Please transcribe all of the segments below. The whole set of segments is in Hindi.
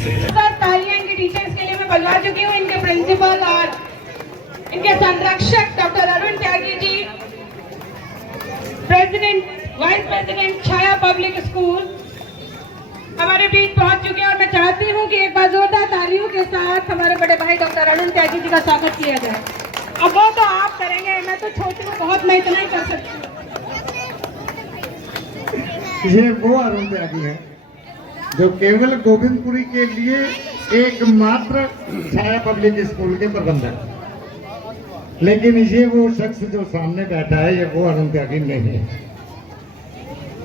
सर तालियां इनके टीचर्स के लिए मैं बजवा चुकी हूँ, इनके प्रिंसिपल और इनके संरक्षक doctor Arun Tyagi ji, president vice president छाया पब्लिक स्कूल हमारे बीच पहुंच चुके हैं और मैं चाहती हूं कि एक बार जोरदार तालियों के साथ हमारे बड़े भाई डॉक्टर अरुण त्यागी जी का स्वागत किया जाए। अब वो तो आप करेंगे, मैं तो छोटी हूँ बहुत, मैं इतना ही कर सकती हूँ। ये वो अरुण त्यागी है जो केवल गोविंदपुरी के लिए एकमात्र छाया पब्लिक स्कूल के प्रबंधक, लेकिन ये वो शख्स जो सामने बैठा है ये वो अरुण त्यागी नहीं है।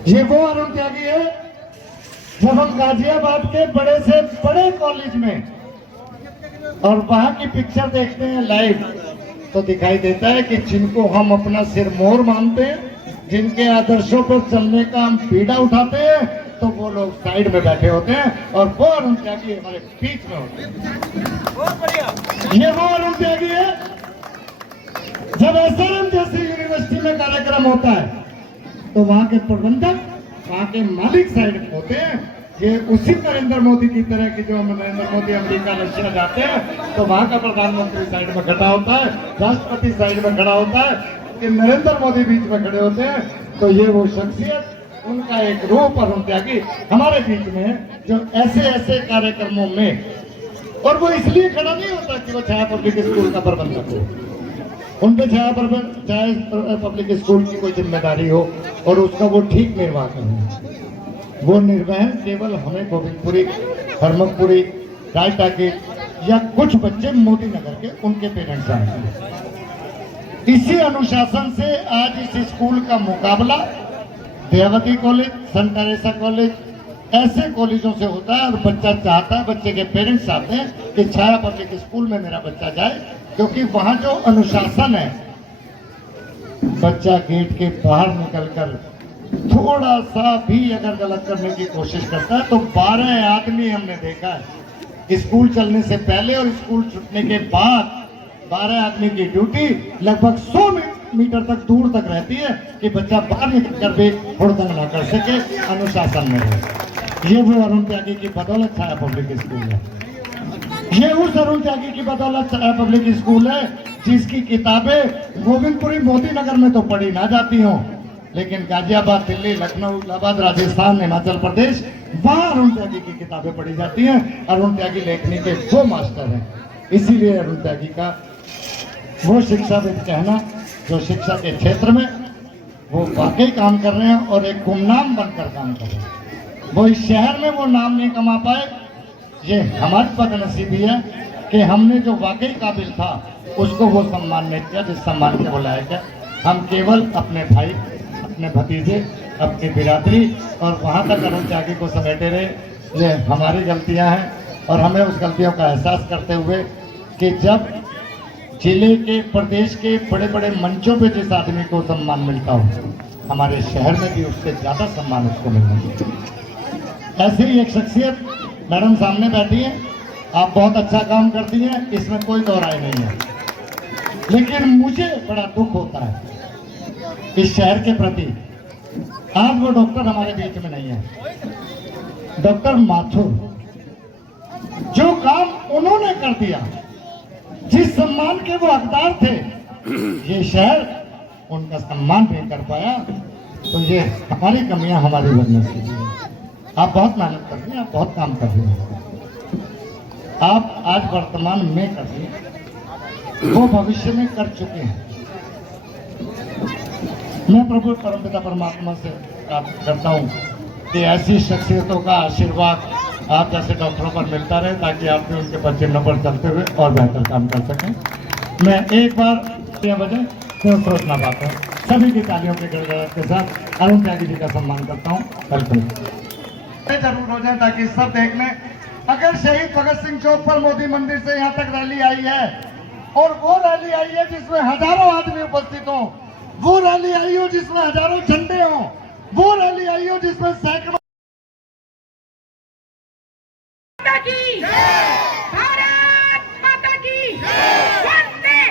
ये वो अरुण त्यागी है जब हम गाजियाबाद के बड़े से बड़े कॉलेज में और वहां की पिक्चर देखते हैं लाइव, तो दिखाई देता है कि जिनको हम अपना सिर मोर मानते हैं, जिनके आदर्शों पर चलने का हम पीड़ा उठाते हैं, तो वो लोग साइड में बैठे होते हैं और वो अरुण त्यागी हमारे बीच में होते हैं। ये वो अरुण त्यागी है जब एसआरएम जैसी यूनिवर्सिटी में कार्यक्रम होता है तो वहां के प्रबंधक, वहां के मालिक साइड में होते हैं। ये उसी नरेंद्र मोदी की तरह की जो नरेंद्र मोदी अमेरिका रशिया जाते हैं तो वहां का प्रधानमंत्री साइड में खड़ा होता है, राष्ट्रपति साइड में खड़ा होता है, कि नरेंद्र मोदी बीच में खड़े होते हैं। तो ये वो शख्सियत, उनका एक रूप अरुण त्यागी हमारे बीच में है जो ऐसे ऐसे कार्यक्रमों में, और वो इसलिए खड़ा नहीं होता कि वो छाया पब्लिक स्कूल का प्रबंधक हो, उन पे छाया पब्लिक स्कूल की कोई जिम्मेदारी हो और उसका वो ठीक निर्वाह करें। वो निर्वहन केवल हमें गोविंदपुरी, हरमपुरी, रायटाके या कुछ बच्चे मोदी नगर के उनके पेरेंट्स आए हैं। इसी अनुशासन से आज इस स्कूल का मुकाबला दयावती कॉलेज, सन टेरेसा कॉलेज, ऐसे कॉलेजों से होता है और बच्चा चाहता है, बच्चे के पेरेंट्स चाहते हैं कि छाया पब्लिक स्कूल में मेरा बच्चा जाए, क्योंकि वहां जो अनुशासन है, बच्चा गेट के बाहर निकलकर थोड़ा सा भी अगर गलत करने की कोशिश करता है तो 12 आदमी हमने देखा है स्कूल चलने से पहले और स्कूल छूटने के बाद 12 आदमी की ड्यूटी लगभग 100 मीटर तक दूर तक रहती है कि बच्चा बाहर निकल कर भी हुड़दंग ना कर सके, अनुशासन में रहे। ये वो अरुण त्यागी की बदौलत छाया पब्लिक स्कूल है। ये उस अरुण त्यागी की बदौलत छाया पब्लिक स्कूल है जिसकी किताबें गोविंदपुरी मोदी नगर में तो पढ़ी ना जाती हों, लेकिन गाजियाबाद, दिल्ली, लखनऊ, इलाहाबाद, राजस्थान, हिमाचल प्रदेश, वहां अरुण त्यागी की किताबें पढ़ी जाती हैं। अरुण त्यागी लेखनी के वो मास्टर हैं। इसीलिए अरुण त्यागी का वो शिक्षाविद कहना जो शिक्षा के क्षेत्र में वो वाकई काम कर रहे हैं और एक गुमनाम बनकर काम कर रहे हैं। वो इस शहर में वो नाम नहीं कमा पाए, ये हमारी बदनसीबी है कि हमने जो वाकई काबिल था उसको वो सम्मान नहीं किया जिस सम्मान के बुलाया गया। हम केवल अपने भाई, अपने भतीजे, अपनी बिरादरी और वहाँ तक अरुण त्यागी को समेटे रहे। ये हमारी गलतियाँ हैं और हमें उस गलतियों का एहसास करते हुए कि जब जिले के, प्रदेश के बड़े बड़े मंचों पे जिस आदमी को सम्मान मिलता हो, हमारे शहर में भी उससे ज़्यादा सम्मान उसको मिलना चाहिए। ऐसे ही एक शख्सियत मैडम सामने बैठी है, आप बहुत अच्छा काम करती हैं, इसमें कोई दो राय नहीं है, लेकिन मुझे बड़ा दुख होता है इस शहर के प्रति। आज वो डॉक्टर हमारे बीच में नहीं है, डॉक्टर माथुर, जो काम उन्होंने कर दिया, जिस सम्मान के वो हकदार थे, ये शहर उनका सम्मान नहीं कर पाया। तो ये हमारी कमियां, हमारी वजह से। आप बहुत मेहनत कर रही हैं, आप बहुत काम कर रही हैं, आप आज वर्तमान में कर रही हैं, वो भविष्य में कर चुके हैं। मैं प्रभु परमपिता परमात्मा से प्रार्थना करता हूँ कि ऐसी शख्सियतों का आशीर्वाद आप जैसे डॉक्टरों पर मिलता रहे, ताकि आप भी उनके चिन्हों पर चलते हुए और बेहतर काम कर सकें। मैं एक बार यह वजह क्यों सोचना पाता हूँ, सभी की तालियों के गड़गड़ाहट के साथ अरुण त्यागी जी का सम्मान करता हूँ। वेलकम जरूर हो जाए ताकि सब देख लें। अगर शहीद भगत सिंह चौक पर मोदी मंदिर से यहाँ तक रैली आई है और वो रैली आई है जिसमें हजारों आदमी उपस्थित हों, वो रैली आई हो जिसमें हजारों झंडे हों, वो रैली आई हो जिसमें सैकड़ों भारत माता की वंदे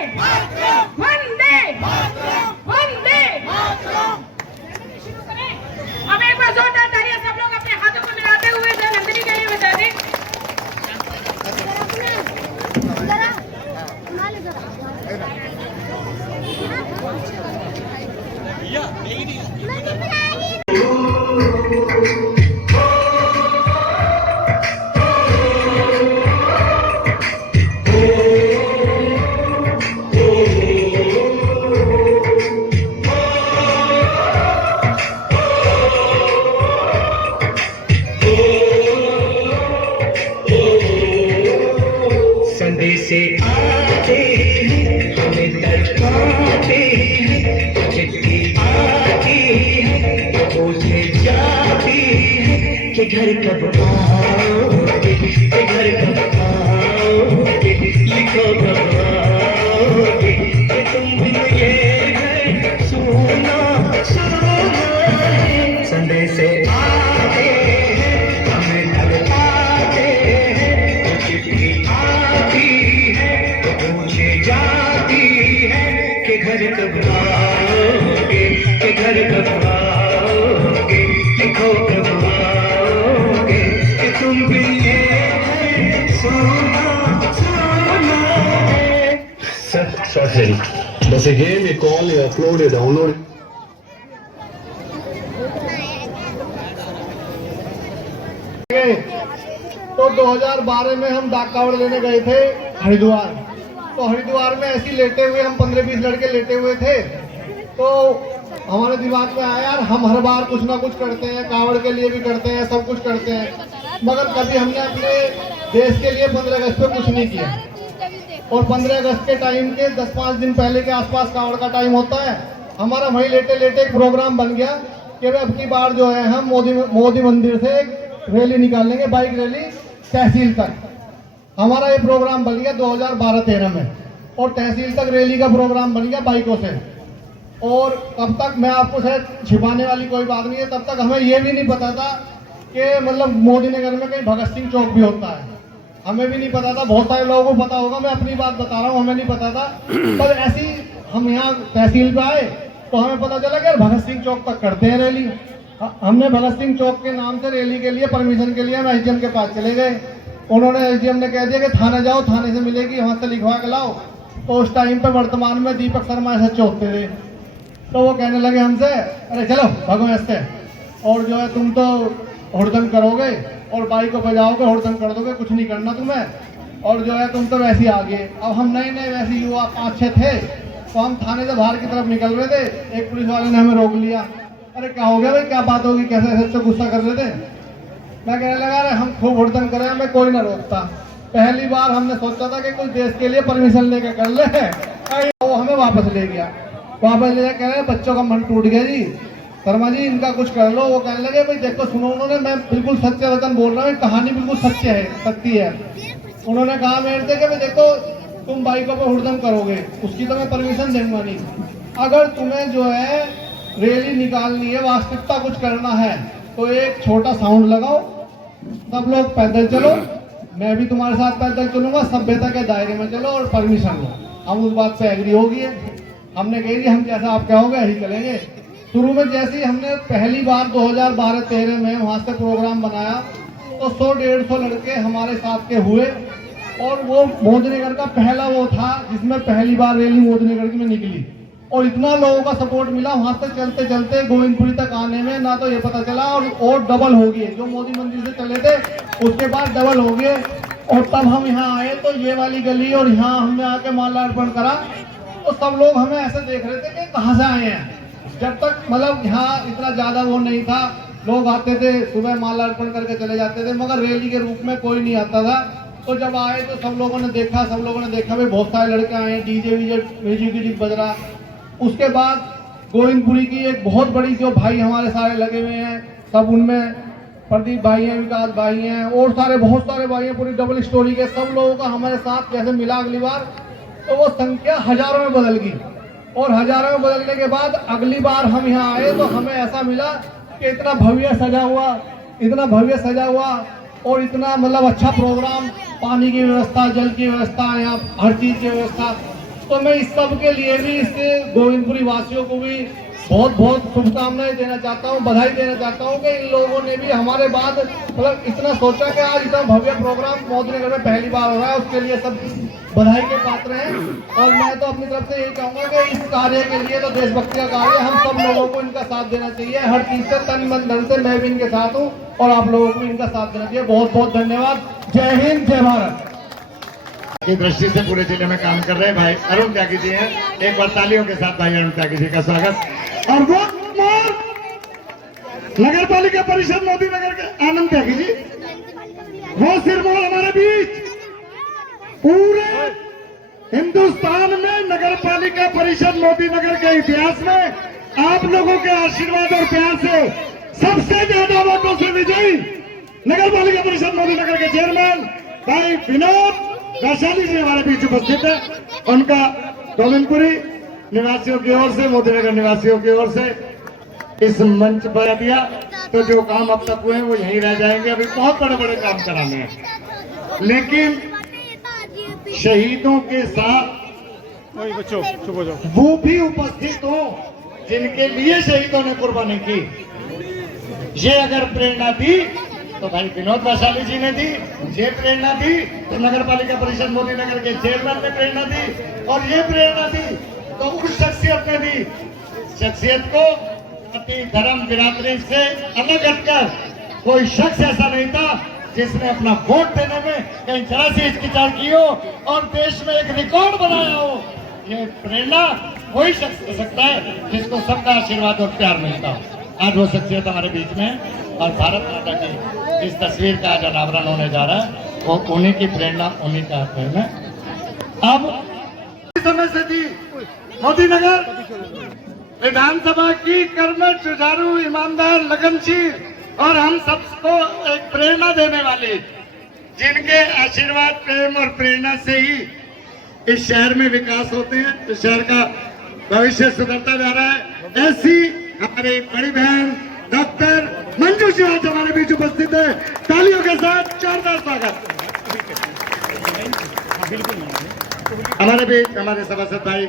वंदे वंदे। अब एक बार जोरदार तालियां सब लोग अपने हाथों को मिलाते हुए जय नंदिनी के लिए बजा दें। संदेशे आते हैं हमें तड़पाते हैं, चिट्ठी आती है पूछे जाती है कि घर कब आओगे, कि घर कब आओगे, लिखो कब आओगे, कि तुम बिन ये घर सुना सुना है। संदेशे आते हैं हमें तड़पाते हैं, चिट्ठी आती है पूछे जाती है कि घर कब आओगे, कि घर कब आओगे, लिखो कब आओगे, कि तुम भी ये सुना सुना है। Sorry. Does a game you call, you upload, you download? तो 2012 में हम डाक कावड़ लेने गए थे हरिद्वार। तो हरिद्वार में ऐसे ही लेटे हुए हम 15-20 लड़के लेटे हुए थे। तो हमारे दिमाग में आया यार हम हर बार कुछ ना कुछ करते हैं, कावड़ के लिए भी करते हैं, सब कुछ करते हैं, मगर कभी हमने अपने देश के लिए 15 अगस्त पे कुछ नहीं किया। और 15 अगस्त के टाइम के 10-5 दिन पहले के आसपास कावड़ का टाइम होता है। हमारा वही लेटे लेटे एक प्रोग्राम बन गया कि अब की बार जो है हम मोदी मंदिर से एक रैली निकालेंगे, बाइक रैली तहसील तक। हमारा ये प्रोग्राम बन गया 2012-13 में, और तहसील तक रैली का प्रोग्राम बन गया बाइकों से। और तब तक मैं आपको शायद छिपाने वाली कोई बात नहीं है, तब तक हमें ये भी नहीं पता था कि मतलब मोदी नगर में कहीं भगत सिंह चौक भी होता है। हमें भी नहीं पता था, बहुत सारे लोगों को पता होगा, मैं अपनी बात बता रहा हूँ, हमें नहीं पता था। पर ऐसी हम यहाँ तहसील पे आए तो हमें पता चला कि भगत सिंह चौक तक करते हैं रैली। हमने भगत सिंह चौक के नाम से रैली के लिए परमिशन के लिए हम एसडीएम के पास चले गए। उन्होंने एसडीएम ने कह दिया कि थाने जाओ, थाने से मिलेगी, वहाँ से लिखवा के लाओ। तो उस टाइम पे वर्तमान में दीपक शर्मा ऐसे चौकते थे। तो वो कहने लगे हमसे, अरे चलो भगो ऐसे, और जो है तुम तो हुड़दंग करोगे और बाइक को बजाओगे, हुड़दंग कर दोगे, कुछ नहीं करना तुम्हें, और जो है तुम तो वैसे ही आगे। अब हम नए नए वैसे युवा 5-6 थे, तो हम थाने से बाहर की तरफ निकल रहे थे। एक पुलिस वाले ने हमें रोक लिया। अरे क्या हो गया भाई, क्या बात होगी, कैसे ऐसे गुस्सा कर रहे थे? मैं कहने लगा अरे हम खूब हुड़दंग करें, हमें कोई ना रोकता। पहली बार हमने सोचा था कि कोई देश के लिए परमिशन लेके कर ले, वो हमें वापस ले गया। वापस ले कह रहे बच्चों का मन टूट गया जी, शर्मा जी इनका कुछ कर लो। वो कहने लगे भाई देखो सुनो, उन्होंने, मैं बिल्कुल सच्चे वचन बोल रहा हूँ, कहानी बिल्कुल सच्ची है, सच्ची है। उन्होंने कहा मेरे से कि भाई देखो तुम बाइकों पे हुड़दंग करोगे, उसकी तो मैं परमिशन दूंगा नहीं। अगर तुम्हें जो है रैली निकालनी है, वास्तविकता कुछ करना है, तो एक छोटा साउंड लगाओ, सब लोग पैदल चलो, मैं भी तुम्हारे साथ पैदल चलूंगा, सभ्यता के दायरे में चलो और परमिशन लो। हम उस बात पे एग्री हो गए। हमने कही जी हम जैसा आप कहोगे यही चलेंगे। शुरू में जैसे ही हमने पहली बार 2012-13 में वहाँ से प्रोग्राम बनाया तो 100-150 लड़के हमारे साथ के हुए, और वो मोदीनगर का पहला वो था जिसमें पहली बार रैली मोदीनगर में निकली। और इतना लोगों का सपोर्ट मिला, वहाँ से चलते चलते गोविंदपुरी तक आने में ना तो ये पता चला, और डबल हो गए। जो मोदी मंदिर से चले थे उसके बाद डबल हो गए। और तब हम यहाँ आए तो ये वाली गली और यहाँ हमने आके माल्यार्पण करा, तो सब लोग हमें ऐसे देख रहे थे कि कहाँ से आए हैं। जब तक मतलब यहाँ इतना ज्यादा वो नहीं था, लोग आते थे सुबह माल्यार्पण करके चले जाते थे, मगर रैली के रूप में कोई नहीं आता था। तो जब आए तो सब लोगों ने देखा भाई बहुत सारे लड़के आए हैं, डीजे वीजे म्यूजिक बज रहा। उसके बाद गोविंदपुरी की एक बहुत बड़ी जो भाई हमारे सारे लगे हुए हैं, सब उनमें प्रदीप भाई हैं, विकास भाई हैं, और सारे बहुत सारे भाई हैं, पूरी डबल स्टोरी के सब लोगों का हमारे साथ जैसे मिला अगली बार, तो वो संख्या हजारों में बदल गई। और हजारों में बदलने के बाद अगली बार हम यहाँ आए तो हमें ऐसा मिला कि इतना भव्य सजा हुआ और इतना मतलब अच्छा प्रोग्राम, पानी की व्यवस्था, जल की व्यवस्था, यहाँ हर चीज की व्यवस्था। तो मैं इस सब के लिए भी, इससे गोविंदपुरी वासियों को भी बहुत बहुत शुभकामनाएं देना चाहता हूँ, बधाई देना चाहता हूँ कि इन लोगों ने भी हमारे बाद मतलब इतना सोचा कि आज इतना भव्य प्रोग्राम मोदीनगर में पहली बार हो रहा है, उसके लिए सब बधाई के पात्र हैं। और मैं तो अपनी तरफ से यही चाहूंगा कि इस कार्य के लिए तो देशभक्ति का कार्य, हम सब लोगों को इनका साथ देना चाहिए। हर चीज से तन मन धन से मैं भी इनके साथ हूँ और आप लोगों को भी इनका साथ देना चाहिए। बहुत बहुत धन्यवाद। जय हिंद, जय भारत। की दृष्टि से पूरे जिले में काम कर रहे भाई अरुण त्यागी जी हैं। एक बार तालियों के साथ भाई अरुण त्यागी जी का स्वागत। और वो नगर पालिका परिषद मोदी नगर के आनंद त्यागी जी, वो सिरमौर हमारे बीच। पूरे हिंदुस्तान में नगर पालिका परिषद मोदी नगर के इतिहास में आप लोगों के आशीर्वाद और प्यार से सबसे ज्यादा वोटों से विजयी नगर पालिका परिषद मोदी नगर के चेयरमैन भाई विनोद वैशाली जी हमारे बीच उपस्थित है। उनका गोविंदपुरी निवासियों की ओर से, मोदीनगर निवासियों की ओर से इस मंच पर दिया। तो जो काम अब तक हुए वो यहीं रह जाएंगे, अभी बहुत बड़े बड़े काम कराने हैं। लेकिन शहीदों के साथ वो भी उपस्थित हो जिनके लिए शहीदों ने कुर्बानी की। ये अगर प्रेरणा दी तो भाई विनोद वैशाली जी ने दी, ये प्रेरणा दी तो नगर पालिका परिषद मोदी नगर के चेयरमैन ने प्रेरणा दी, और ये प्रेरणा दी तो उस शख्सियत ने दी। शख्सियत को अपनी धर्म बिरादरी से अलग हटकर कोई शख्स ऐसा नहीं था जिसने अपना वोट देने में कहीं जरा सी हिचकिचाहट की हो और देश में एक रिकॉर्ड बनाया हो। ये प्रेरणा वही शख्स दे सकता है जिसको सबका आशीर्वाद और प्यार मिलता हो। आज वो शख्सियत हमारे बीच में, और भारत माता की इस तस्वीर का आज अनावरण होने जा रहा है, वो उन्हीं की प्रेरणा, उन्हीं का प्रेरणा। अब समय से थी मोदी नगर विधानसभा की कर्मठ, जुझारू, ईमानदार, लगनशील और हम सबको एक प्रेरणा देने वाली, जिनके आशीर्वाद, प्रेम और प्रेरणा से ही इस शहर में विकास होते हैं, इस शहर का भविष्य सुधरता जा रहा है। ऐसी हमारी बड़ी बहन डॉक्टर मंजू शिवाज हमारे बीच उपस्थित है। तालियों के साथ जोरदार स्वागत। हमारे बीच हमारे सभासद भाई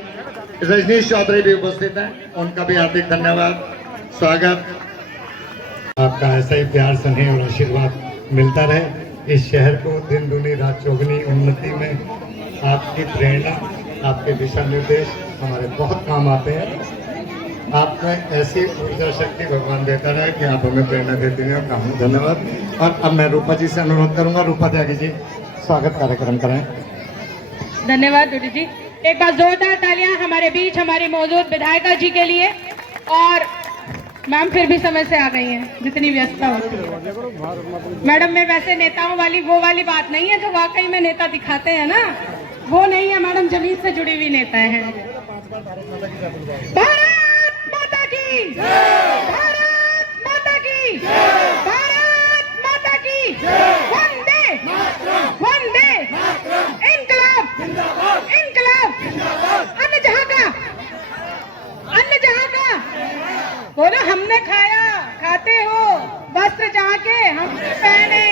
रजनीश चौधरी भी उपस्थित हैं, उनका भी हार्दिक धन्यवाद, स्वागत। आपका ऐसा ही प्यार, स्नेह और आशीर्वाद मिलता रहे। इस शहर को दिन दुनी रात चौगुनी उन्नति में आपकी प्रेरणा, आपके दिशा निर्देश हमारे बहुत काम आते हैं। आप में ऐसी ऊर्जा शक्ति भगवान देता रहे कि आप हमें प्रेरणा देते हैं। धन्यवाद। और अब मैं रूपा जी से अनुरोध करूंगा, रूपा त्यागी जी स्वागत कार्यक्रम करें। धन्यवाद डोडी जी। एक बार जोरदार तालियां हमारे बीच हमारे मौजूद विधायिका जी के लिए। और मैम फिर भी समय से आ गई हैं, जितनी व्यस्तता होती है। मैडम में वैसे नेताओं वाली वो वाली बात नहीं है जो वाकई में नेता दिखाते हैं ना, वो नहीं है मैडम, जमीन से जुड़ी हुई नेता है। भारत माता की, भारत माता की, भारत माता की, वंदे वंदे, इनकलाब इनकलाब, अन्य जहां का, अन्य जहां का बोलो। हमने खाया, खाते हो, वस्त्र जहाँ के हमने पहने,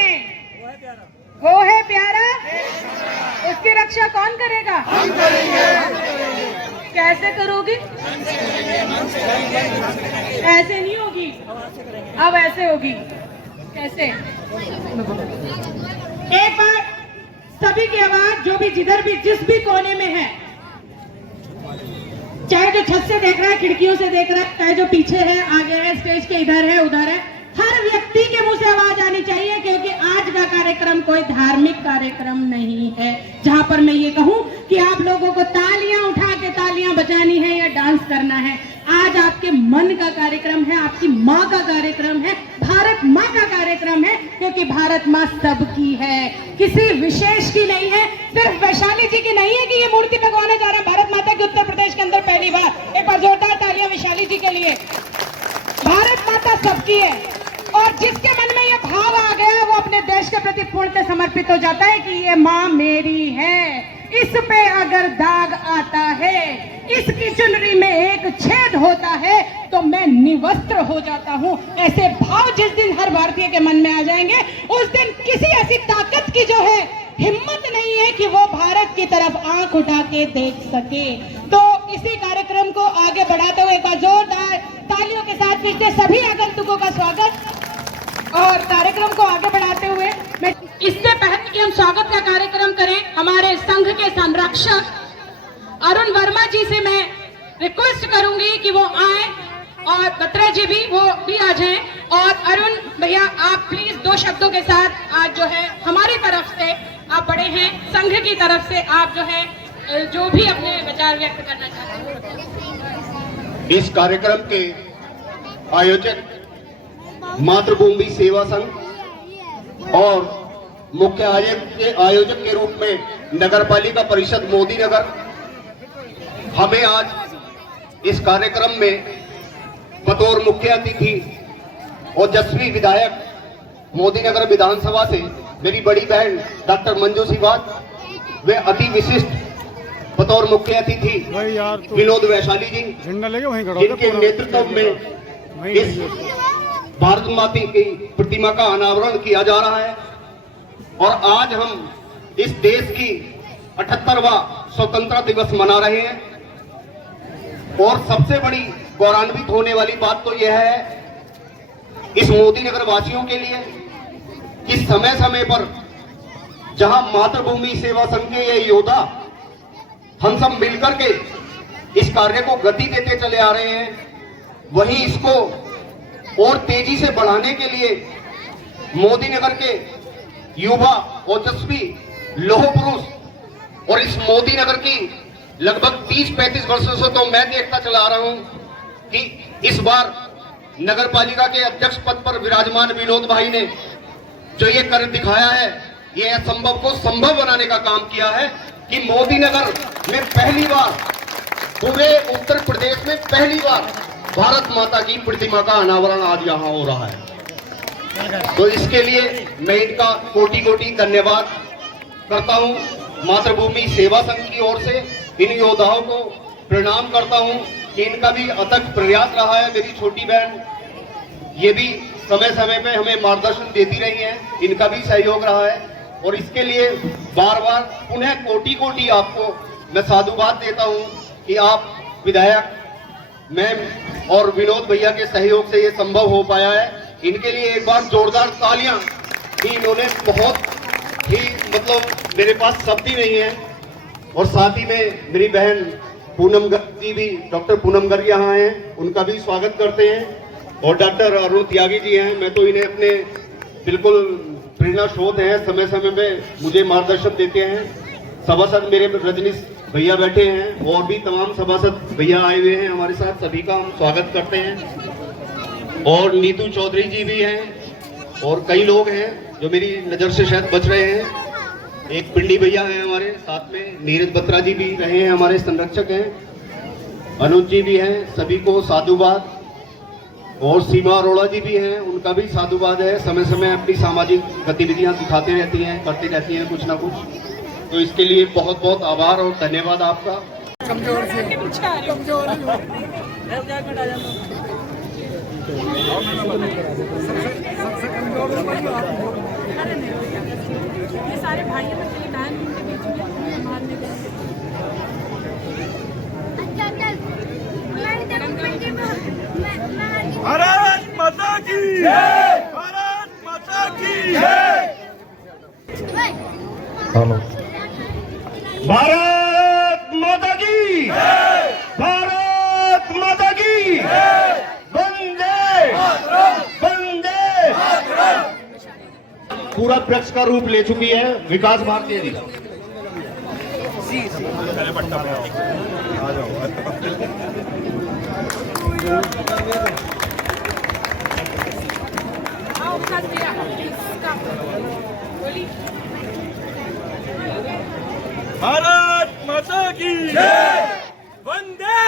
वो है प्यारा, उसकी रक्षा कौन करेगा? हम करेंगे। कैसे करोगी? ऐसे नहीं होगी, अब ऐसे होगी। कैसे? एक बार सभी की आवाज, जो भी जिधर भी जिस भी कोने में है, चाहे जो छत से देख रहा है, खिड़कियों से देख रहा है, चाहे जो पीछे है, आगे है, स्टेज के इधर है, उधर है, हर व्यक्ति के मुंह से आवाज आनी चाहिए, क्योंकि आज का कार्यक्रम कोई धार्मिक कार्यक्रम नहीं है जहां पर मैं ये कहूं कि आप लोगों को तालियां उठा के तालियां बजानी है या डांस करना है। आज आपके मन का कार्यक्रम है, आपकी माँ का कार्यक्रम है, भारत माँ का कार्यक्रम है, क्योंकि भारत माँ सबकी है, किसी विशेष की नहीं है, सिर्फ वैशाली जी की नहीं है कि ये मूर्ति लगवाने जा रहे हैं भारत माता की उत्तर प्रदेश के अंदर पहली बार। एक बार जोरदार तालियां वैशाली जी के लिए। भारत माता सबकी है, और जिसके मन में ये भाव आ गया वो अपने देश के प्रति पूर्णतः समर्पित हो जाता है कि ये माँ मेरी है। इस पे अगर दाग आता है, इसकी चुनरी में एक छेद होता है, तो मैं निवस्त्र हो जाता हूँ। ऐसे भाव जिस दिन हर भारतीय के मन में आ जाएंगे, उस दिन किसी ऐसी ताकत की जो है हिम्मत नहीं है कि वो भारत की तरफ आंख उठा के देख सके। तो इसी कार्यक्रम को आगे बढ़ाते हुए एक बार जोरदार तालियों के साथ फिर से सभी आगंतुकों का स्वागत। और कार्यक्रम को आगे बढ़ाते हुए मैं इससे पहले कि हम स्वागत का कार्यक्रम करें, हमारे संघ के संरक्षक अरुण वर्मा जी से मैं रिक्वेस्ट करूंगी कि वो आए और बत्रा जी भी आ जाएं। और अरुण भैया आप प्लीज 2 शब्दों के साथ आज जो है हमारी तरफ से, आप बड़े हैं, संघ की तरफ से आप जो है जो भी अपने विचार व्यक्त करना चाहते हैं। इस कार्यक्रम के आयोजक मातृभूमि सेवा संघ और मुख्य आयोजक के रूप में नगरपालिका परिषद मोदी नगर, हमें आज इस कार्यक्रम में बतौर मुख्य अतिथि और यशस्वी विधायक मोदी नगर विधानसभा से मेरी बड़ी बहन डॉक्टर मंजू सिवात, वे अति विशिष्ट बतौर मुख्य अतिथि विनोद वैशाली जी, जिनके नेतृत्व में इस भारत माता की प्रतिमा का अनावरण किया जा रहा है। और आज हम इस देश की 78वां स्वतंत्रता दिवस मना रहे हैं। और सबसे बड़ी गौरवान्वित होने वाली बात तो यह है इस मोदी नगर वासियों के लिए कि समय समय पर जहां मातृभूमि सेवा संघ के ये योद्धा हम सब मिलकर के इस कार्य को गति देते चले आ रहे हैं, वहीं इसको और तेजी से बढ़ाने के लिए मोदी नगर के युवा ओजस्वी लौह पुरुष और इस मोदी नगर की लगभग 30-35 वर्षों से तो मैं देखता चला आ रहा हूं कि इस बार नगर पालिका के अध्यक्ष पद पर विराजमान विनोद भाई ने जो ये कर दिखाया है, ये असंभव को संभव बनाने का काम किया है कि मोदी नगर में पहली बार, पूरे उत्तर प्रदेश में पहली बार भारत माता की प्रतिमा का अनावरण आज यहाँ हो रहा है। तो इसके लिए मैं इनका कोटि कोटि धन्यवाद करता हूँ। मातृभूमि सेवा संघ की ओर से इन योद्धाओं को प्रणाम करता हूँ कि इनका भी अथक प्रयास रहा है। मेरी छोटी बहन ये भी समय समय पे हमें मार्गदर्शन देती रही हैं, इनका भी सहयोग रहा है। और इसके लिए बार बार पुनः कोटि कोटि आपको मैं साधुवाद देता हूं कि आप विधायक, मैम और विनोद भैया के सहयोग से ये संभव हो पाया है। इनके लिए एक बार जोरदार तालियां कि इन्होंने बहुत ही, मतलब मेरे पास शब्द ही नहीं है। और साथ ही में मेरी बहन पूनम गर्ग जी भी, डॉक्टर पूनम गर्ग यहाँ हैं, उनका भी स्वागत करते हैं। और डॉक्टर अरुण त्यागी जी हैं, मैं तो इन्हें अपने बिल्कुल प्रेरणा स्रोत हैं, समय समय पे मुझे मार्गदर्शन देते हैं। सभासद मेरे रजनीश भैया बैठे हैं और भी तमाम सभासद भैया आए हुए हैं हमारे साथ, सभी का हम स्वागत करते हैं। और नीतू चौधरी जी भी हैं और कई लोग हैं जो मेरी नज़र से शायद बच रहे हैं। एक पिंडी भैया हैं हमारे साथ में, नीरज बत्रा जी भी रहे हैं, हमारे संरक्षक हैं, अनुज जी भी हैं, सभी को साधुवाद। और सीमा अरोड़ा जी भी हैं, उनका भी साधुवाद है। समय समय अपनी सामाजिक गतिविधियां दिखाते रहती हैं, करती रहती हैं कुछ ना कुछ। तो इसके लिए बहुत बहुत आभार और धन्यवाद आपका। ये सारे भाइयों बच्चे के डांस उनके बीच में मारने के भारत माता की जय, भारत माता की जय। भारत माता की जय, भारत माता की जय। वंदे वंदे। पूरा वृक्ष का रूप ले चुकी है विकास भारती जी। भारत माता की जय, वंदे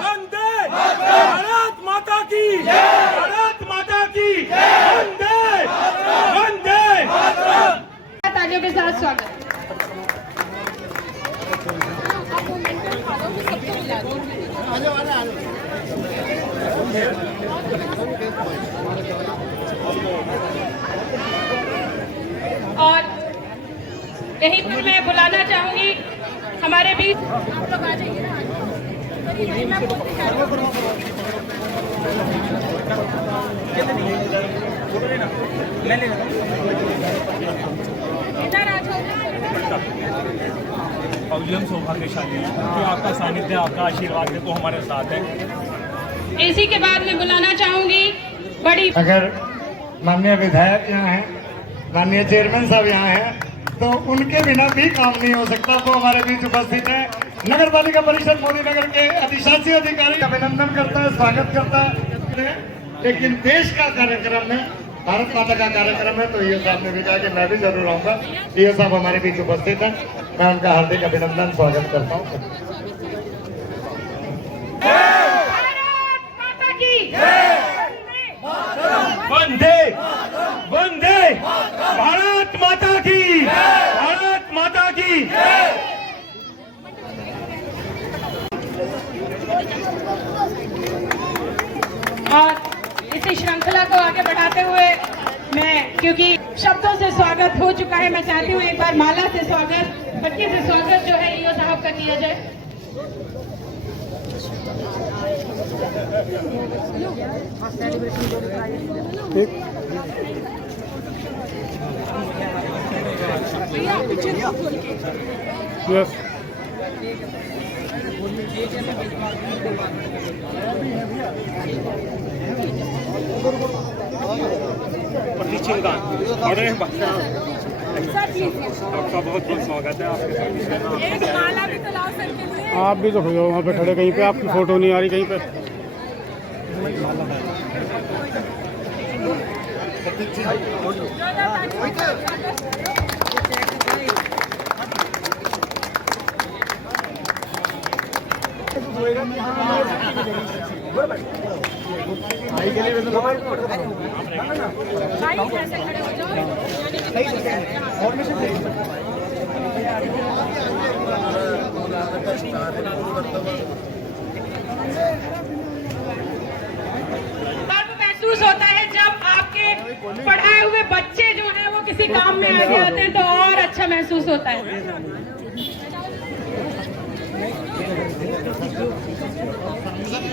वंदे। भारत माता की जय, भारत माता की वंदे वंदे। तालियों के साथ स्वागत। और यहीं पर मैं बुलाना चाहूंगी हमारे बीच इधर आ जाओ। और हम सौभाग्यशाली हैं कि आपका सानिध्य, आपका आशीर्वाद देखो हमारे साथ है। इसी के बाद मैं बुलाना चाहूंगी बड़ी अगर माननीय विधायक यहाँ हैं, माननीय चेयरमैन साहब यहाँ हैं, तो उनके बिना भी काम नहीं हो सकता। वो हमारे बीच उपस्थित है। नगर पालिका परिषद मोदी नगर के अधिशासी अधिकारी अभिनंदन करता है, स्वागत करता है। लेकिन देश का कार्यक्रम है, भारत माता का कार्यक्रम है, तो ईओ साहब ने भी कहा कि मैं भी जरूर आऊंगा। ईओ साहब हमारे बीच उपस्थित है, मैं उनका हार्दिक अभिनंदन स्वागत करता हूँ। वंदे वंदे भारत माता की, भारत माता की। और इसी श्रृंखला को आगे बढ़ाते हुए मैं, क्योंकि शब्दों से स्वागत हो चुका है, मैं चाहती हूँ एक बार माला से स्वागत, पट्टी से स्वागत जो है ईओ साहब का किया जाए। आपका बहुत बहुत स्वागत है। एक माला भी तो लाओ सर के लिए। आप भी तो हो वहाँ पे खड़े, कहीं पे आपकी फोटो नहीं आ रही कहीं पे। महसूस होता है जब आपके पढ़ाए हुए बच्चे जो हैं वो किसी काम में आगे आते हैं तो और अच्छा महसूस होता है।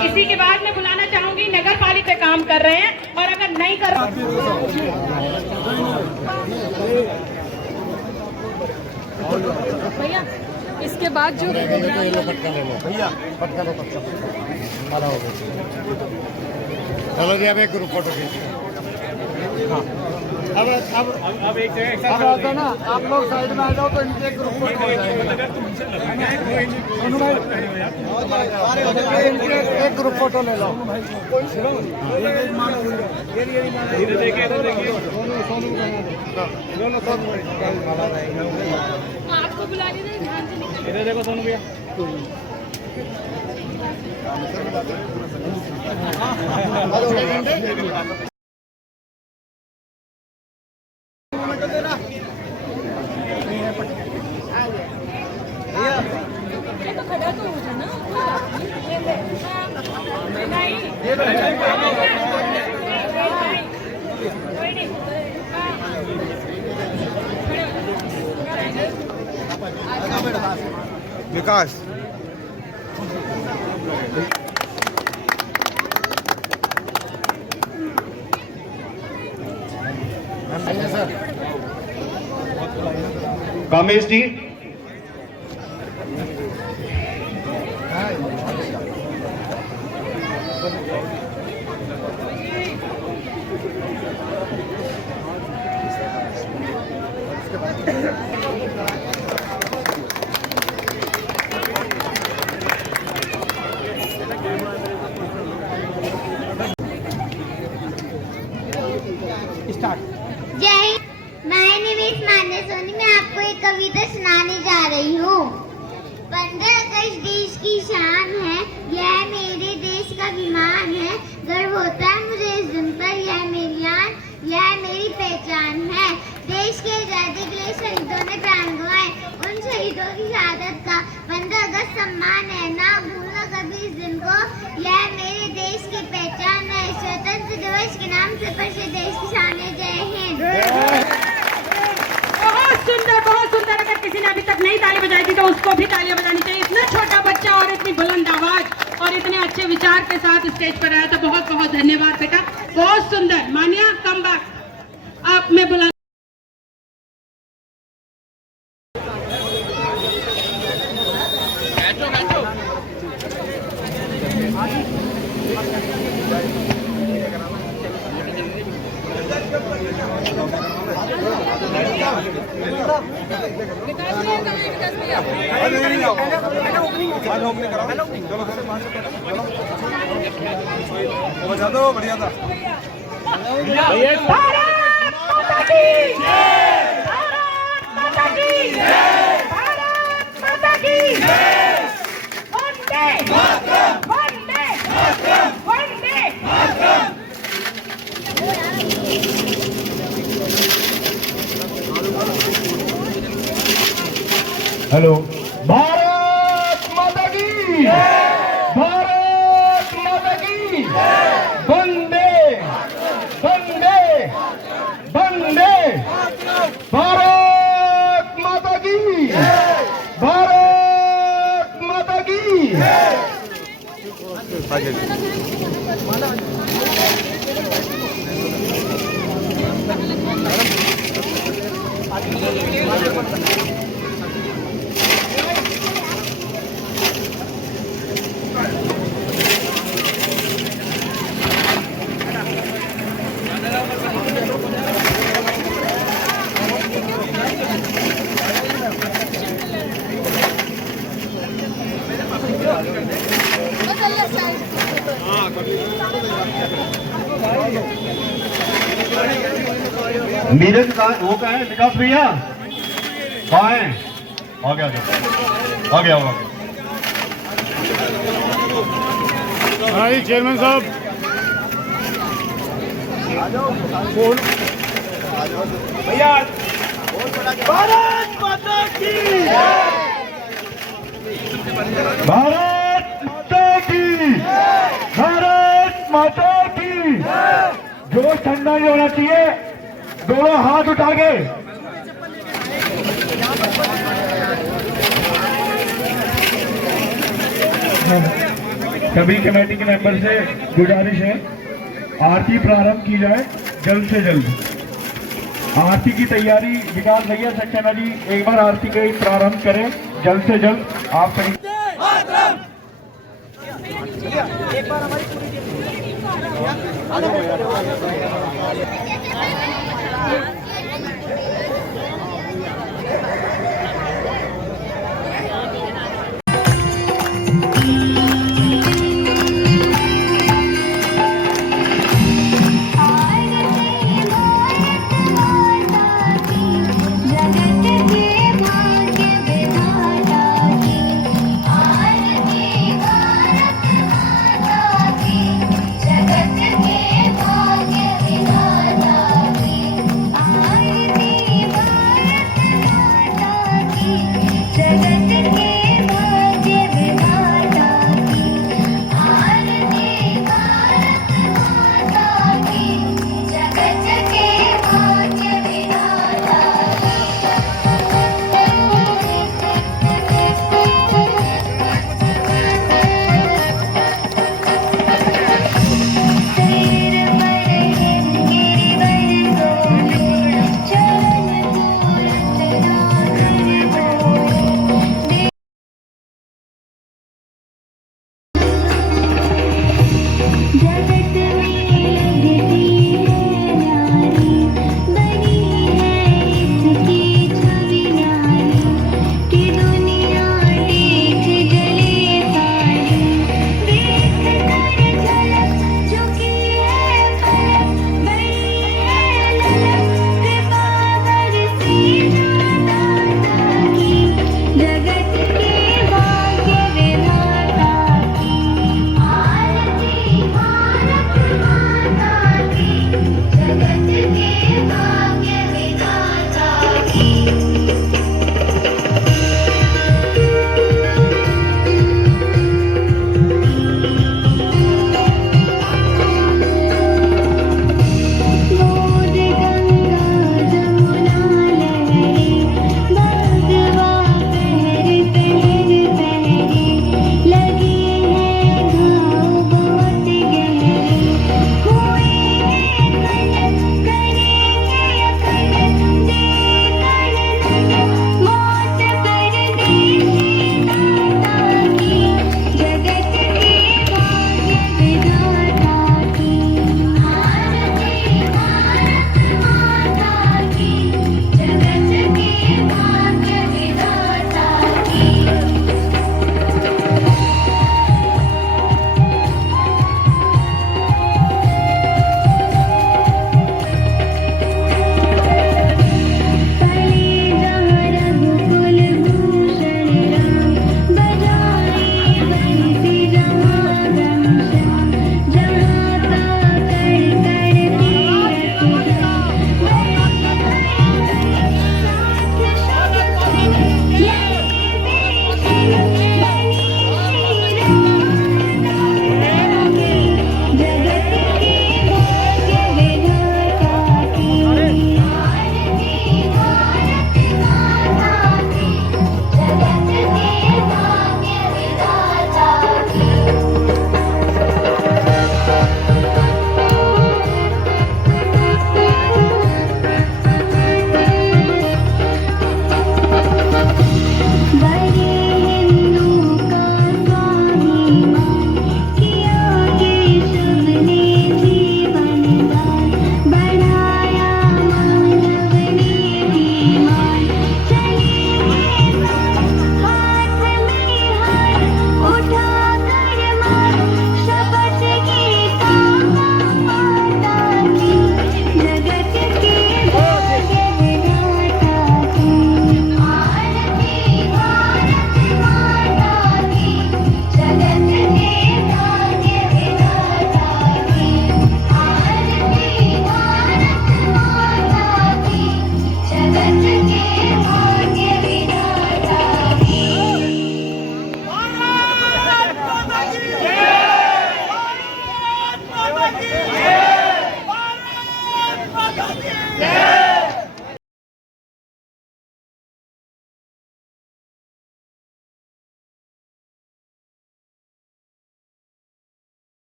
इसी के बाद मैं बुलाना चाहूंगी नगर पालिका काम कर रहे हैं और अगर नहीं कर भैया इसके बाद जो भैया पटका लो, माला हो गई। चलो जी, अब एक ग्रुप फोटो खींचिए। हाँ, अब एक जगह अब आता ना, आप लोग साइड में आ जाओ तो इनके एक ग्रुप फोटो हो जाएगा। इनके एक ग्रुप फोटो ले लो। आपको बुला लीजिए, ध्यान से निकल। इधर देखो सोनू भैया। तो खड़ा तो हो जाना। विकास कामेश जी, जय हिंद। मैं निवेश मान्य सोनी, मैं आपको एक कविता सुनाने जा रही हूँ। 15 अगस्त देश की शान है, यह मेरे देश का विमान है। गर्व होता है मुझे इस दिन पर, यह मेरी आन, यह मेरी पहचान है। देश के आजादी के लिए शहीदों नहीं ताली बजाई थी तो उसको भी तालियां बजानी चाहिए। इतना छोटा बच्चा और इतनी बुलंद आवाज और इतने अच्छे विचार के साथ स्टेज पर आया, तो बहुत बहुत धन्यवाद बेटा, बहुत सुंदर। मानिया कम बैक, आप मैं बुला बजा दो, बढ़िया था। भारत माता की जय, भारत माता की जय, भारत माता की जय। वंदे मातरम, वंदे मातरम, वंदे मातरम। हेलो। भारत माता की भारत माता की वंदे वंदे वंदे। भारत माता की भारत माता की। नीरज का वो कहाँ है? विकास भैया कहाँ है? आ गया आ गया। हाँ जी चेयरमैन साहब। भैया भारत माता की भारत माता की भारत माता की। जोश ठंडा नहीं होना चाहिए, दोनों हाथ उठा के। सभी कमेटी के मेंबर से गुजारिश है, आरती प्रारंभ की जाए जल्द से जल्द। आरती की तैयारी विकास भैया सक्सेना जी एक बार आरती का प्रारंभ करें जल्द से जल्द। आप सभी जगत के भाग्य विधाता की।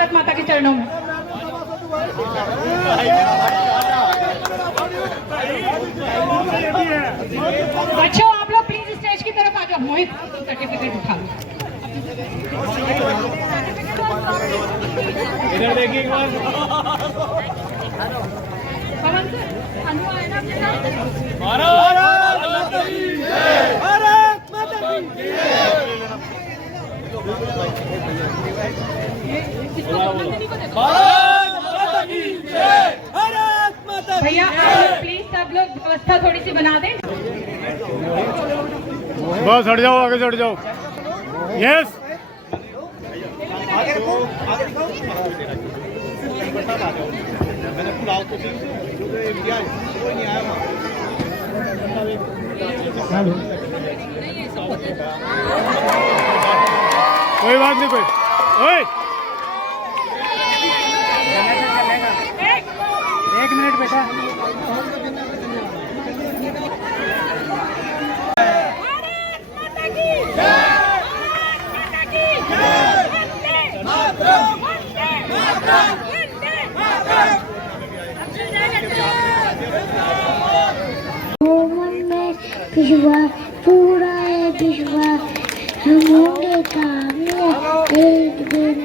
भारत माता के चरणों में। बच्चों आप लोग प्लीज स्टेज की तरफ आ जाओ। मोहित सर्टिफिकेट उठा लो। इधर देखिए एक बार। पवन सर, अनु आए ना आपके साथ? भारत माता की जय। भारत माता की जय। भारत माता की जय। भारत माता की भैया प्लीज सब लोग व्यवस्था थोड़ी सी बना दें। बस हट जाओ, आगे हट जाओ। यस आगे रखो, आगे रखो। मैंने पूरा आउट कोई नहीं आया वहाँ। कोई बात नहीं, कोई ओए एक मिनट बेटा। विश्वास पूरा है, विश्वास हम होंगे कामयाब। एक दिन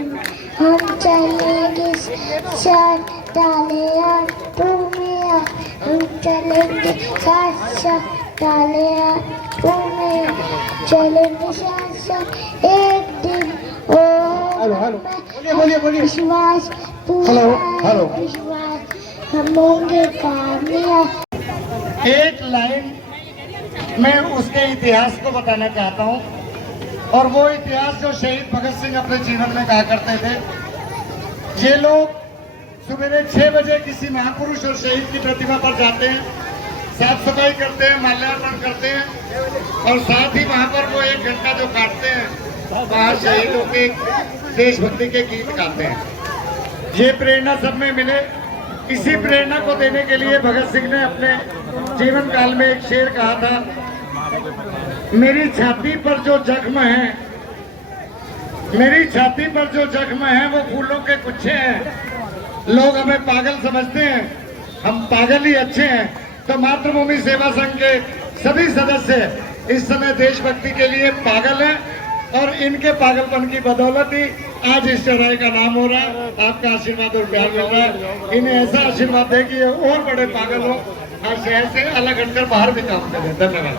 हम चलेंगे साथ डाले तुम्हें, हम चलेंगे साथ साथ डाले तुम्हें, चलेंगे साथ साथ एक दिन। ओ विश्वास पूरा है, विश्वास हम होंगे कामयाब। एक लाइन मैं उसके इतिहास को बताना चाहता हूं, और वो इतिहास जो शहीद भगत सिंह अपने जीवन में कहा करते थे। ये लोग सुबह 6 बजे किसी महापुरुष और शहीद की प्रतिमा पर जाते हैं, साफ सफाई करते हैं, माल्यार्पण करते हैं, और साथ ही वहां पर वो 1 घंटा जो काटते हैं वहां शहीदों के देशभक्ति के गीत गाते हैं। ये प्रेरणा सब में मिले। इसी प्रेरणा को देने के लिए भगत सिंह ने अपने जीवन काल में एक शेर कहा था, मेरी छाती पर जो जख्म है, मेरी छाती पर जो जख्म है वो फूलों के गुच्छे हैं। लोग हमें पागल समझते हैं, हम पागल ही अच्छे हैं। तो मातृभूमि सेवा संघ के सभी सदस्य इस समय देशभक्ति के लिए पागल हैं, और इनके पागलपन की बदौलत ही आज इस चढ़ाई का नाम हो रहा है। आपका आशीर्वाद और प्यार मिल रहा है। इन्हें ऐसा आशीर्वाद दे कि ये और बड़े पागल हो और शहर से अलग हटकर बाहर भी काम करें। धन्यवाद।